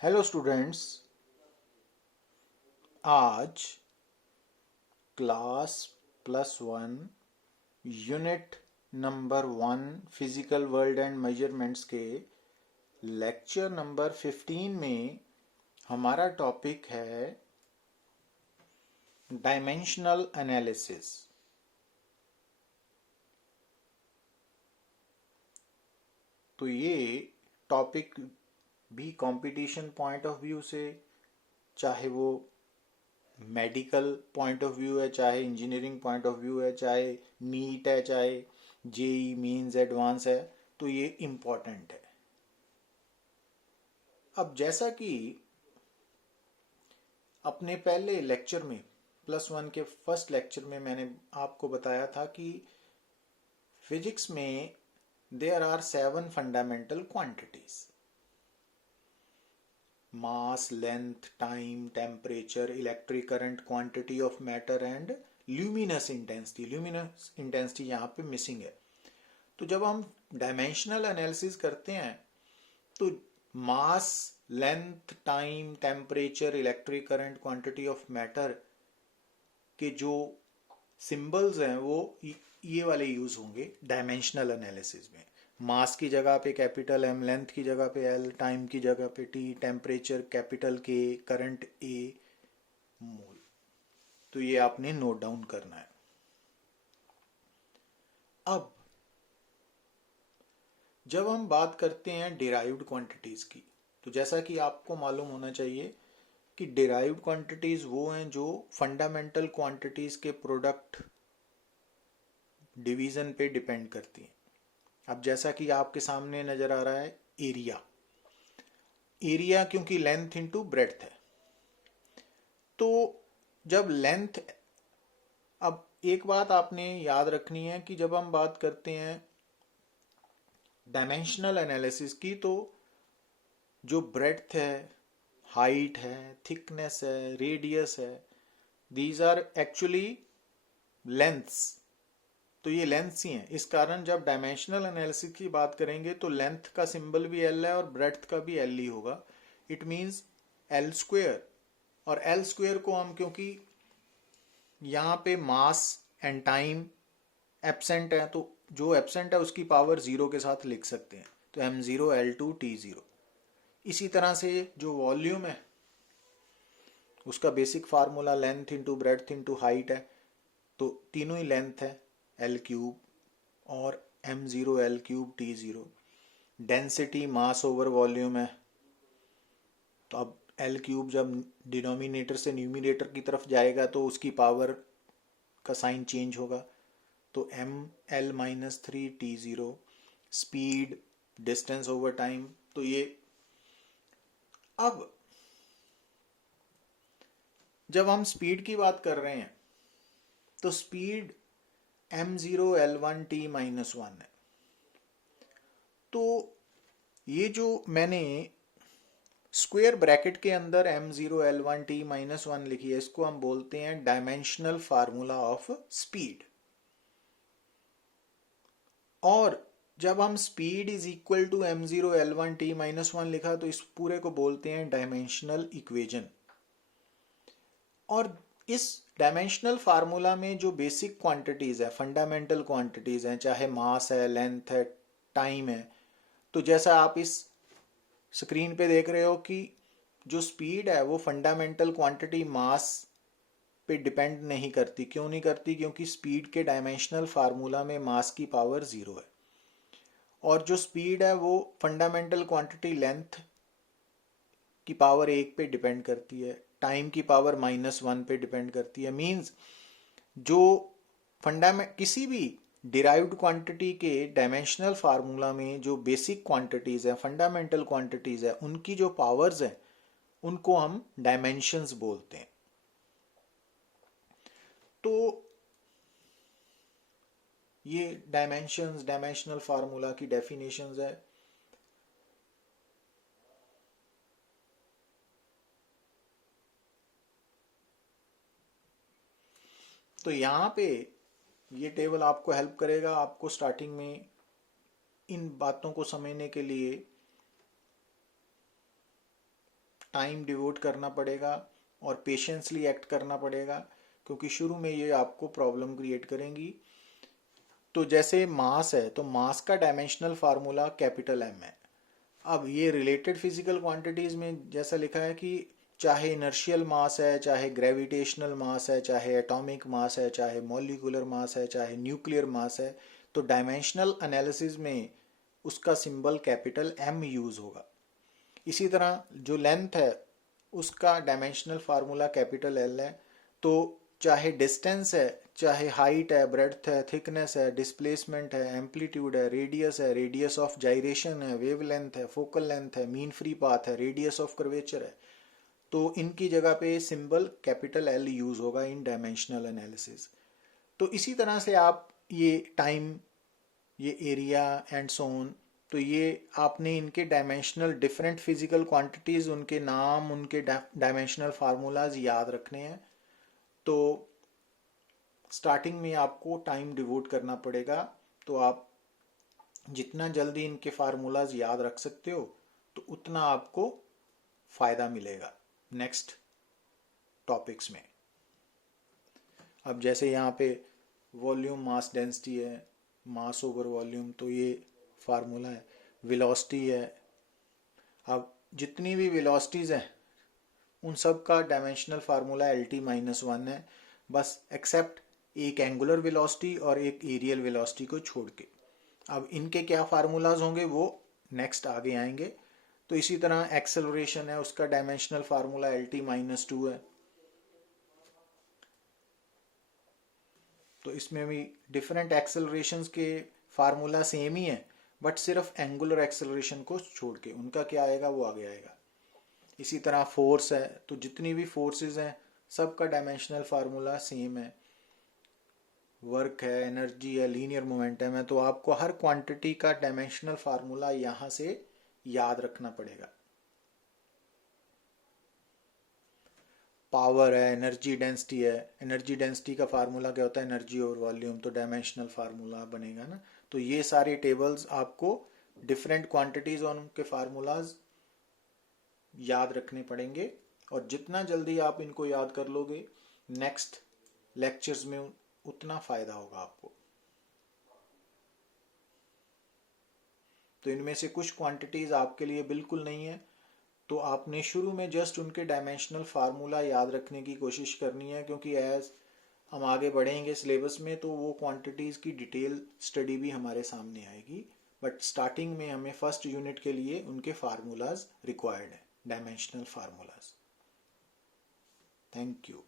Hello students. आज class +1 unit number 1 physical world and measurements के lecture number 15 में हमारा टॉपिक है डायमेंशनल एनालिसिस। तो ये टॉपिक भी कंपटीशन पॉइंट ऑफ व्यू से, चाहे वो मेडिकल पॉइंट ऑफ व्यू है, चाहे इंजीनियरिंग पॉइंट ऑफ व्यू है, चाहे नीट है, चाहे जेई मींस एडवांस है, तो ये इम्पोर्टेंट है। अब जैसा कि अपने पहले लेक्चर में +1 के फर्स्ट लेक्चर में मैंने आपको बताया था कि फिजिक्स में there are 7 fundamental quantities: mass, length, time, temperature, electric current, quantity of matter and luminous intensity. luminous intensity यहाँ पे मिसिंग है। तो जब हम डायमेंशनल एनालिसिस करते हैं तो mass, length, time, temperature, electric current, quantity of matter के जो सिंबल्स हैं वो ये वाले यूज होंगे डायमेंशनल एनालिसिस में। मास की जगह पे कैपिटल एम, लेंथ की जगह पे एल, टाइम की जगह पे टी, टेम्परेचर कैपिटल के, करंट ए, मोल। तो ये आपने नोट डाउन करना है। अब जब हम बात करते हैं डिराइव्ड क्वांटिटीज की, तो जैसा कि आपको मालूम होना चाहिए कि डिराइव्ड क्वांटिटीज वो हैं जो फंडामेंटल क्वांटिटीज के प्रोडक्ट डिवीजन पे डिपेंड करती हैं। अब जैसा कि आपके सामने नजर आ रहा है एरिया। एरिया क्योंकि लेंथ इंटू ब्रेड्थ है, तो जब लेंथ, अब एक बात आपने याद रखनी है कि जब हम बात करते हैं डायमेंशनल एनालिसिस की, तो जो ब्रेड्थ है, हाइट है, थिकनेस है, रेडियस है, दीज आर एक्चुअली लेंथ्स। तो ये लेंथ्स ही हैं। इस कारण जब डायमेंशनल एनालिसिस की बात करेंगे तो लेंथ का सिंबल भी एल है और ब्रेड्थ का भी एल ही होगा। It means L square. और एल स्क्वेयर को हम, क्योंकि यहाँ पे मास एंड टाइम एब्सेंट है, तो जो एब्सेंट है उसकी पावर 0 के साथ लिख सकते हैं। तो m0 l2 t0। इसी तरह से जो वॉल्यूम है उसका basic formula length into breadth into height है, तो तीनों ही लेंथ है, l³ और m0 l³ t0। Density mass over volume है, तो अब l³ जब डिनोमिनेटर से न्यूमिनेटर की तरफ जाएगा तो उसकी पावर का साइन चेंज होगा, तो ml-3 t0। Speed, distance over time, तो ये। अब जब हम स्पीड की बात कर रहे हैं तो स्पीड m0 l1 t-1 है। तो ये जो मैंने स्क्वायर ब्रैकेट के अंदर m0 l1 t-1 लिखी है, इसको हम बोलते हैं डायमेंशनल फार्मूला ऑफ स्पीड। और जब हम speed is equal to m0 l1 t-1 लिखा तो इस पूरे को बोलते हैं डायमेंशनल इक्वेशन। और इस डायमेंशनल फार्मूला में जो बेसिक क्वांटिटीज है, फंडामेंटल क्वांटिटीज हैं, चाहे मास है, लेंथ है, टाइम है, तो जैसा आप इस स्क्रीन पे देख रहे हो कि जो स्पीड है वो फंडामेंटल क्वांटिटी मास पे डिपेंड नहीं करती। क्यों नहीं करती? क्योंकि स्पीड के डायमेंशनल फार्मूला में मास की पावर 0 है। और जो स्पीड है वो फंडामेंटल क्वांटिटी लेंथ की पावर 1 पे डिपेंड करती है, टाइम की पावर -1 पे डिपेंड करती है। मींस जो फंडामेंट किसी भी डिराइव्ड क्वांटिटी के डायमेंशनल फार्मूला में जो बेसिक क्वांटिटीज है, फंडामेंटल क्वांटिटीज है, उनकी जो पावर्स हैं उनको हम डायमेंशंस बोलते हैं। तो ये डायमेंशंस, डायमेंशनल फार्मूला की डेफिनेशंस है। तो यहाँ पे ये टेबल आपको हेल्प करेगा, आपको स्टार्टिंग में इन बातों को समझने के लिए टाइम डिवोट करना पड़ेगा और पेशेंसली एक्ट करना पड़ेगा, क्योंकि शुरू में ये आपको प्रॉब्लम क्रिएट करेंगी। तो जैसे मास है, तो मास का डायमेंशनल फार्मूला कैपिटल एम है। अब ये रिलेटेड फिजिकल क्वांटिटीज में जैसा लिखा है कि चाहे इनर्शियल मास है, चाहे ग्रेविटेशनल मास है, चाहे एटॉमिक मास है, चाहे मॉलिक्यूलर मास है, चाहे न्यूक्लियर मास है, तो डायमेंशनल एनालिसिस में उसका सिंबल कैपिटल एम यूज होगा। इसी तरह जो लेंथ है उसका डायमेंशनल फार्मूला कैपिटल एल है। तो चाहे डिस्टेंस है, चाहे हाइट है, ब्रेड्थ है, थिकनेस है, डिस्प्लेसमेंट है, एम्पलीट्यूड है, रेडियस ऑफ जाइरेशन है, वेवलेंथ है, फोकल लेंथ है, मीन फ्री पाथ है, रेडियस ऑफ कर्वेचर है, तो इनकी जगह पे सिंबल कैपिटल एल यूज होगा इन डायमेंशनल एनालिसिस। तो इसी तरह से आप ये टाइम, ये एरिया एंड सोन, तो ये आपने इनके डायमेंशनल डिफरेंट फिजिकल क्वांटिटीज, उनके नाम, उनके डायमेंशनल फार्मूलाज याद रखने हैं। तो स्टार्टिंग में आपको टाइम डिवोट करना पड़ेगा। तो आप जितना जल्दी इनके फार्मूलाज याद रख सकते हो तो उतना आपको फायदा मिलेगा नेक्स्ट टॉपिक्स में। अब जैसे यहाँ पे वॉल्यूम मास डेंसिटी है, मास ओवर वॉल्यूम, तो ये फार्मूला है। वेलोसिटी है, अब जितनी भी वेलोसिटीज हैं उन सब का डायमेंशनल फार्मूला LT-1 है, बस एक्सेप्ट एक एंगुलर वेलोसिटी और एक एरियल वेलोसिटी को छोड़ के। अब इनके क्या फार्मूलाज होंगे वो नेक्स्ट आगे आएंगे। तो इसी तरह एक्सेलरेशन है, उसका डायमेंशनल फार्मूला LT-2 है। तो इसमें भी डिफरेंट एक्सेलरेशंस के फार्मूला सेम ही है, बट सिर्फ एंगुलर एक्सेलरेशन को छोड़ के उनका क्या आएगा वो आगे आएगा। इसी तरह फोर्स है, तो जितनी भी फोर्सेस हैं सबका डायमेंशनल फार्मूला सेम है। वर्क है, एनर्जी है, लीनियर मोमेंटम है, तो आपको हर क्वांटिटी का डायमेंशनल फार्मूला यहाँ से याद रखना पड़ेगा। पावर है, एनर्जी डेंसिटी है, एनर्जी डेंसिटी का फार्मूला क्या होता है, एनर्जी ओवर वॉल्यूम, तो डायमेंशनल फार्मूला बनेगा ना। तो ये सारे टेबल्स आपको डिफरेंट क्वांटिटीज और उनके फार्मूलाज याद रखने पड़ेंगे, और जितना जल्दी आप इनको याद कर लोगे नेक्स्ट लेक्चर्स में उतना फायदा होगा आपको। तो इनमें से कुछ क्वांटिटीज आपके लिए बिल्कुल नहीं है, तो आपने शुरू में जस्ट उनके डायमेंशनल फार्मूला याद रखने की कोशिश करनी है, क्योंकि एज हम आगे बढ़ेंगे सिलेबस में तो वो क्वांटिटीज की डिटेल स्टडी भी हमारे सामने आएगी। बट स्टार्टिंग में हमें फर्स्ट यूनिट के लिए उनके फार्मूलाज रिक्वायर्ड है, डायमेंशनल फार्मूलाज। Thank you.